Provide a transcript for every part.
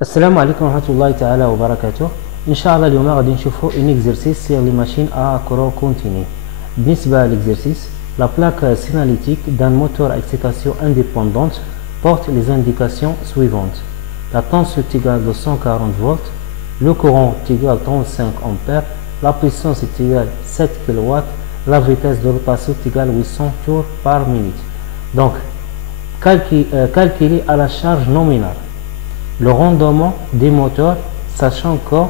السلام عليكم ورحمة الله تعالى وبركاته. إن شاء الله اليوم غادي نشوفوا un exercice sur les machines à courant continu. بالنسبة l'exercice, la plaque signalétique d'un moteur à excitation indépendante porte les indications suivantes. La tension est égale de 140 volts, le courant est égal à 35 ampères, la puissance est égale à 7 kW, la vitesse de rotation est égale à 800 tours par minute. Donc, calculer à la charge nominale le rendement des moteurs, sachant que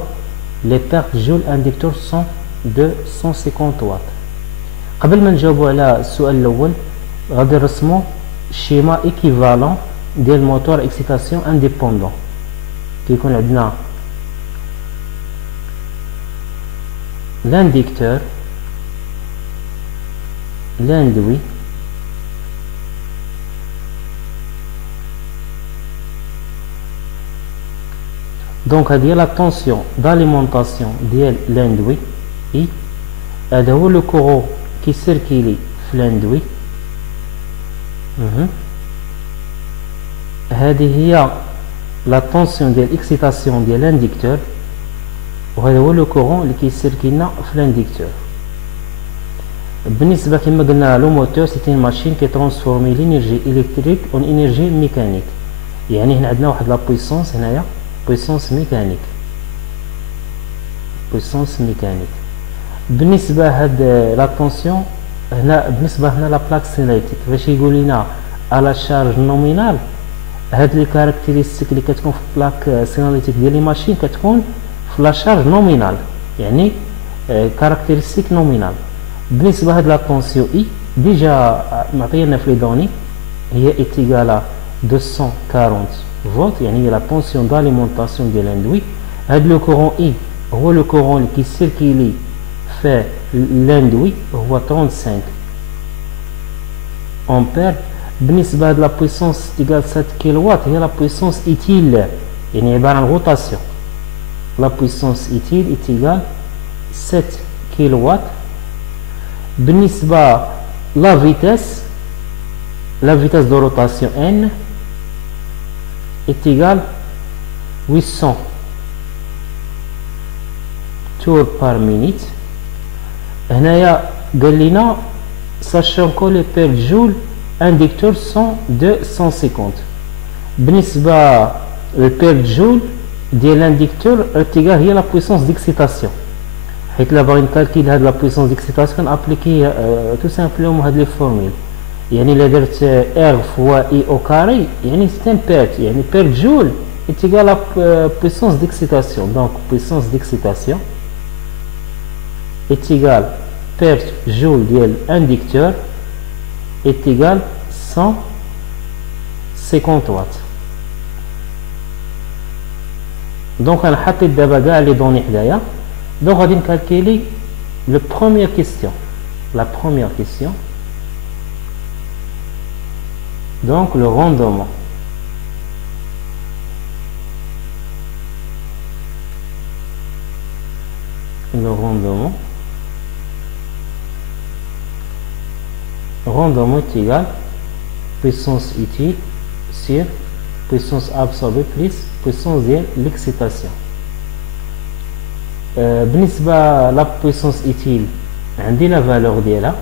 les pertes joules inducteurs sont de 150 watts. قبل ما نجاوبوا على السؤال الاول غادي نرسموا شيما ايكيفالون ديال الموتور اكسيتاسيون انديبوندون. كيكون عندنا لانديكتور لاندوي دونك هذه هي لا طونسيون داليمونطاسيون ديال لاندوي اي. هذا هو لو كورون كي سيركيلي في لاندوي. هذه هي لا طونسيون ديال اكسيتاسيون ديال لانديكتور، وهذا هو لو كورون اللي كيسيركيلنا في لانديكتور. بالنسبه كما قلنا لو موتور سي اون ماشين كي ترانسفورمي لينيرجي الكتريك اون انرجي ميكانيك. يعني هنا عندنا واحد لا بويسونس، هنايا بويسونس ميكانيك، بويسونس ميكانيك. بالنسبه هاد لا طونسيون هنا، بالنسبه هنا لا بلاك سيناليتيك باش يقول لنا على شارج نومينال، هاد لي كاركتيرستيك اللي كتكون في بلاك سيناليتيك ديال لي ماشين كتكون في لا شارج نومينال، يعني كاركتيرستيك نومينال. بالنسبه هاد لا طونسيون اي ديجا معطينا في لي دوني هي ايتيغالا 240 فولت، يعني هي لا طونسيون داليمونطاسيون ديال لاندوي. هاد لو كورون اي هو لو كورون اللي كيسيركيلي في لاندوي، هو 35 امبير. بالنسبه هاد لا بويسونس تيغال 7 كيلوات هي لا بويسونس ايتيل، يعني عباره عن روتاسيون. لا بويسونس ايتيل تيغال 7 كيلوات. بالنسبه لا فيتاس دو روتاسيون ان égal 800 tours par minute. هنايا قال لنا sachant que les pertes joules inducteurs sont de 150. بالنسبة للبيرت جول ديال الانديكتور ارتيغال هي لا بويسونس ديكسيتاسيون، حيت لا باغي نكالكيل هاد لا بويسونس ديكسيتاسيون كنابليكي تو سامبلومون هاد لي فورميل. يعني الا درت ار فوا اي او كاري يعني سي ان بيرت، يعني بيرت جول égal à puissance d'excitation. Donc puissance d'excitation est égale perte joule ديال inducteur est égal 150 watts. Donc انا حطيت دابا كاع لي دوني حدايا. دونك غادي نكالكيلي لو بروميير كيستيون. لا بروميير كيستيون donc le rendement. Rendement est égal puissance utile sur puissance absorbée plus puissance de l'excitation. بالنسبة لا puissance utile عندي لا valeur ديالها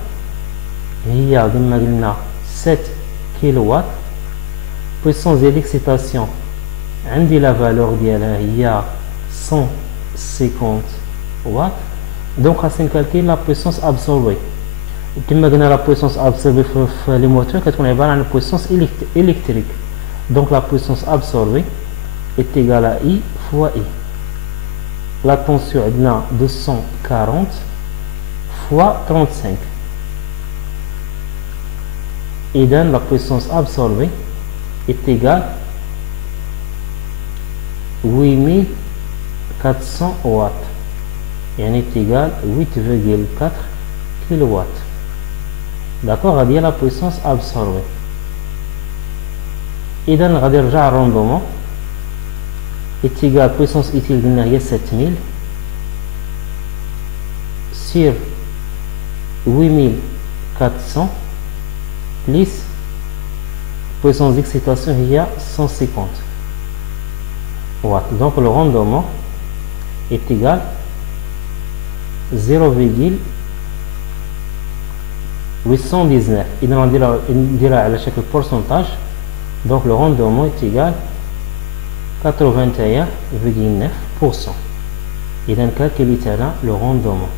هي كما قلنا 7 كيلوات. puissance de l'excitation عندي لا valeur ديالها هي 150 watts. donc خاصني نكالكيل لا puissance absorbée. كما قلنا لا puissance absorbée في لي موتور كتكون عبارة عن puissance électrique. donc la puissance absorbée est égale à I fois I. la tension عندنا 240 fois 35. Et donc la puissance absorbée est égale 8400 watts, يعني est égal 8,4 kW. d'accord. غادي la puissance absorbée. إذا غادي نرجع الروندومون est égal puissance utile قلنا هي 7000 sur 8400 plus puissance d'excitation هي 150. watts. Donc le rendement est égal 0,819. إذا نديرها على شكل pourcentage. Donc le rendement est égal 81,9%. إذا calculez là le rendement.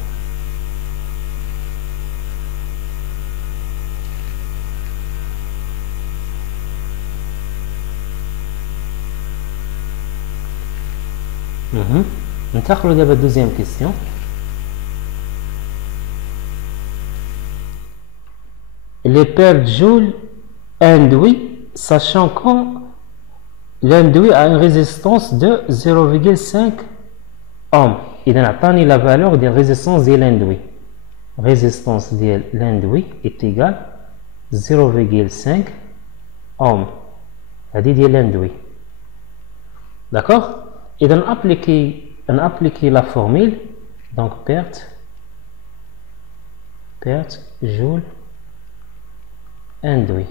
ننتقلوا دابا deuxième question. Les paires de joules induits, sachant que l'induit a une résistance de 0,5 ohm. إذا عطاني la valeur de résistance de l'induit. Résistance de l'induit est égale 0,5 ohm. هذه ديال l'induit. D'accord? إذا appliquer la formule. Donc perte joule induit.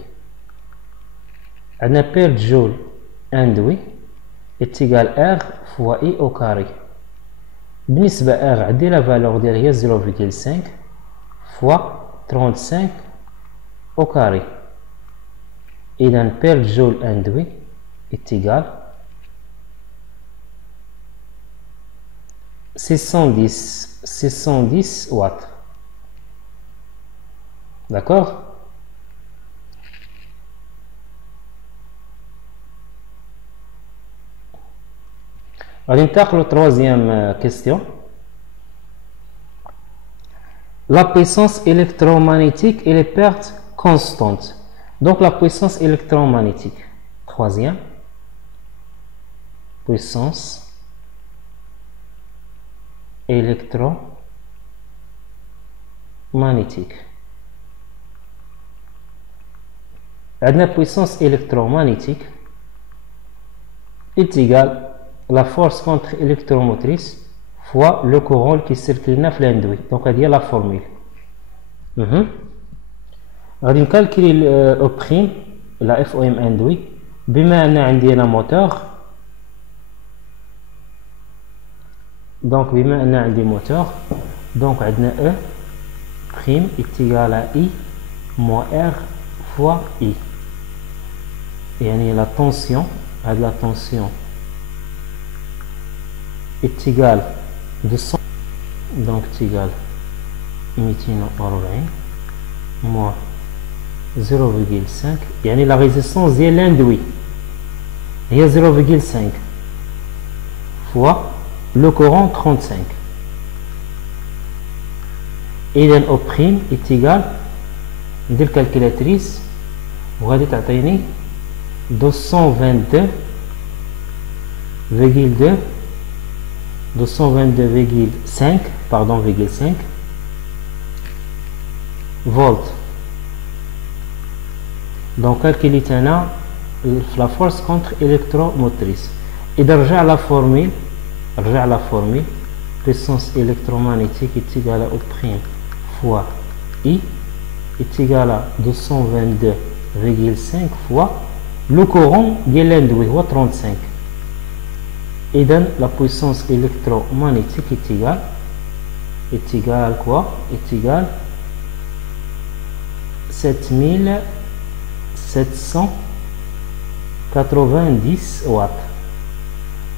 عندنا perte joule induit est égal R fois I au carré. بالنسبة R عندي la valeur ديالها هي 0,5 fois 35 au carré. إذا perte joule induit est égal 610 watts. D'accord? Allez, la troisième question. La puissance électromagnétique et les pertes constantes. Donc la puissance électromagnétique. Troisième. Puissance électromagnétique. La puissance électromagnétique est égale la force contre-électromotrice fois le courant qui circule dans l'induit. Donc, il y a la formule. غادي نكالكولي او بريم لا اف او ام اندوي بما ان عندي انا موتور. دونك بما ان عندي موتور دونك عندنا او بريم اتيغال اي موان ار فوا اي. يعني لا طونسيون هاد لا طونسيون est égal 200. Donc est égal 240 moins 0,5. يعني la résistance ديال l'induit هي 0,5 fois le courant 35. إذا au prime est égal ندير calculatrice وغادي تعطيني 222,5 volts. Donc calculer la force contre électromotrice. Et de rejoindre la formule, puissance électromagnétique est égale au prime fois I est égal à 222,5 fois le courant de l'induit, 35. Et donc la puissance électromagnétique est égale quoi? Est égale 7790 watts.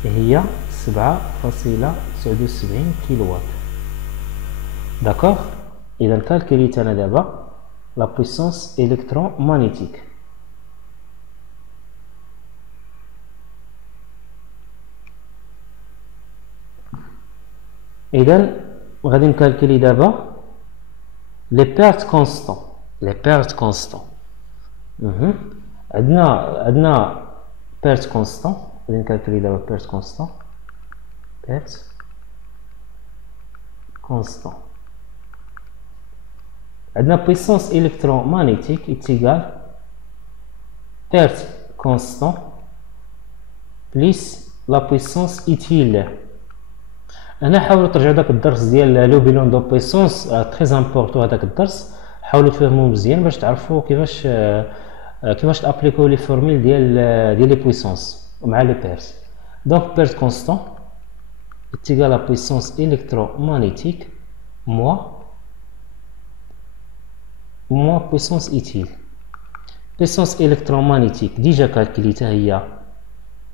Et il y a 7,79 kW. D'accord? Et dans le calcul d'abord la puissance électromagnétique. Et donc, on va calculer d'abord les pertes constantes. Les pertes constantes. Adna pertes constantes. On va calculer d'abord pertes constantes. Pertes constantes. Adna puissance électromagnétique est égale perte constante plus la puissance utile. انا حاولوا ترجعوا داك الدرس ديال لو بيلون دو بويسونس تري امبورطون. هذاك الدرس حاولوا تفهموه مزيان باش تعرفوا كيفاش تابليكو لي فورميل ديال لي بويسونس مع لي بيرس. Donc perte constant est égal à puissance électromagnétique moins puissance utile. Puissance électromagnétique déjà calculée il y a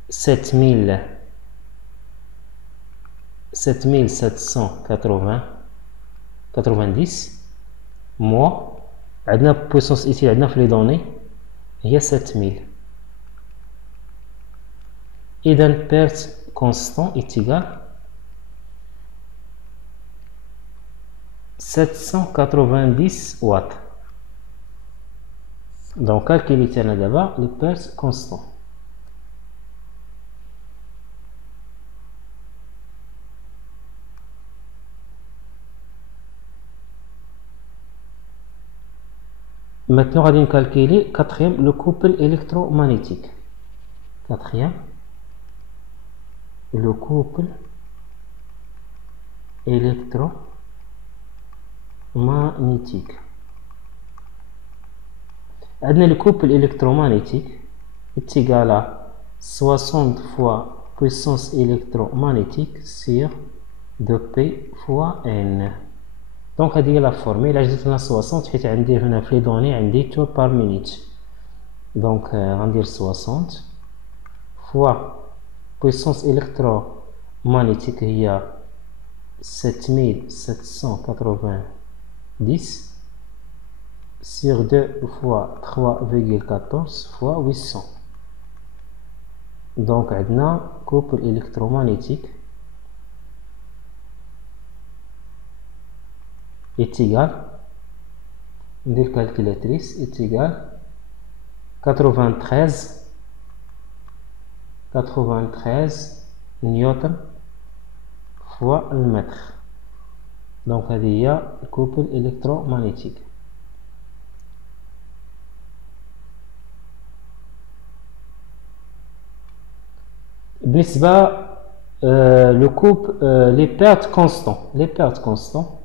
7790 moins عندنا puissance utile عندنا في les données هي 7000. إذا perte constant est égal 790 watts. Donc calculer d'abord le perte constant. Maintenant, on va calculer quatrième, le couple électromagnétique. Quatrième, le couple électromagnétique. Le couple électromagnétique est égal à 60 fois puissance électromagnétique sur 2P fois N. Donc هذه هي لا فورمي الا جبت لنا 60 حيت عندي هنا في لي دوني عندي تور بار مينيت. دونك غندير 60 فوا بويسونس الكترومagnétique هي 7790 sur 2 fois 3,14 fois 800. Donc عندنا couple électromagnétique est égal, de calculatrice, est égal 93 newton fois le mètre. Donc il y a le couple électromagnétique. Le couple, les pertes constantes. Les pertes constantes.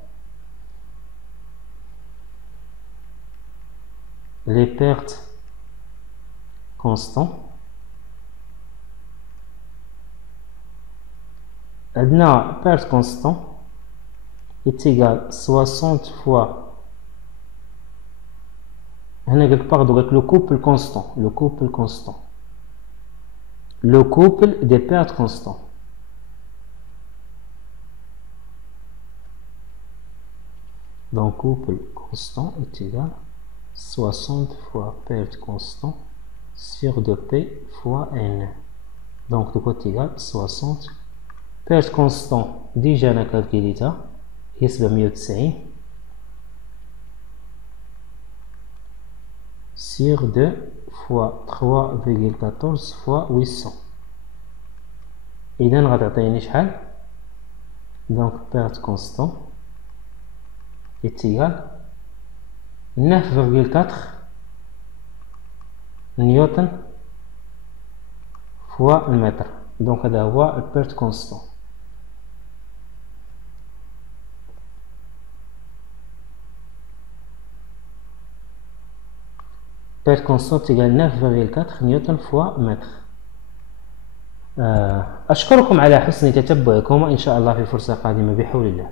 La perte constante est égale 60 fois. Le couple constant. Le couple des pertes constantes. Donc couple constant est égal 60 fois perte constant sur 2P fois N. Donc de côté égal 60 perte constant déjà on a calculé ça هي 790 sur 2 fois 3,14 fois 800. إذا غتعطيني شحال؟ donc perte constant est égal 9,4 newton fois le mètre. Donc هذا هو perte constant. perte constante égale 9,4 نيوتن fois متر. أشكركم على حسن تتبعكم وإن شاء الله في فرصة قادمة بحول الله.